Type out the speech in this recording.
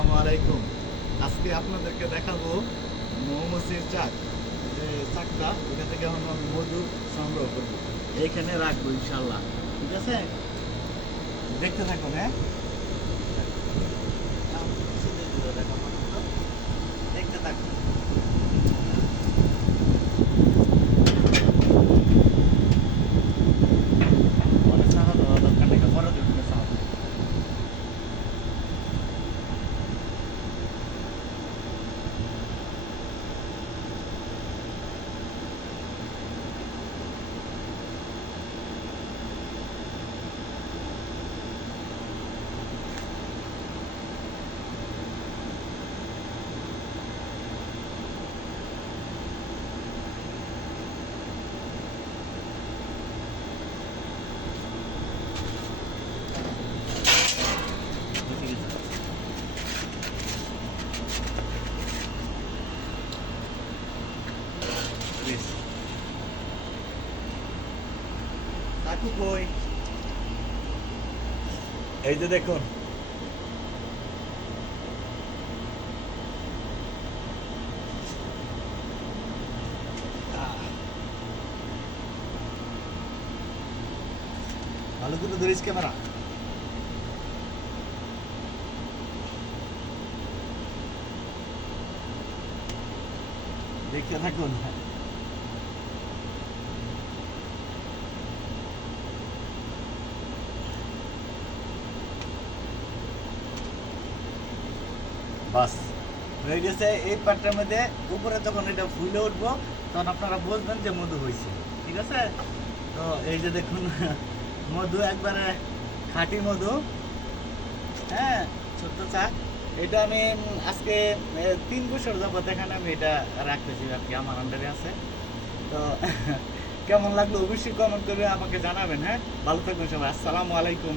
আসসালামু আলাইকুম। আজকে আপনাদেরকে দেখাবো মৌমাছির চাক। যে চাকটা ওইটা থেকে এখন আমি মধু সংগ্রহ করবো, এইখানে রাখবো ইনশাল্লাহ। ঠিক আছে, দেখতে থাকুন। হ্যাঁ, দেখতে থাকুন। অনেক সাহস হওয়া দরকার নেই, বড় দেখুন সাহস। চাকু কই? এই যে দেখুন, ভালো করে ধরিস ক্যামেরা। দেখতে থাকুন। বাস হয়ে গেছে। এই পাটটার মধ্যে উপরে যখন এটা ফুলে উঠবো তখন আপনারা বুঝবেন যে মধু হয়েছে। ঠিক আছে, তো এই যে দেখুন মধু একবারে খাঁটি মধু। হ্যাঁ, ছোট্ট চাক। এটা আমি আজকে 3 বছর যাবত এখানে আমি এটা রাখতেছি আর কি, আমার আন্ডারে আছে। তো কেমন লাগলো অবশ্যই কমেন্ট করে আমাকে জানাবেন। হ্যাঁ, ভালো থাকবেন সবাই। আসসালামু আলাইকুম।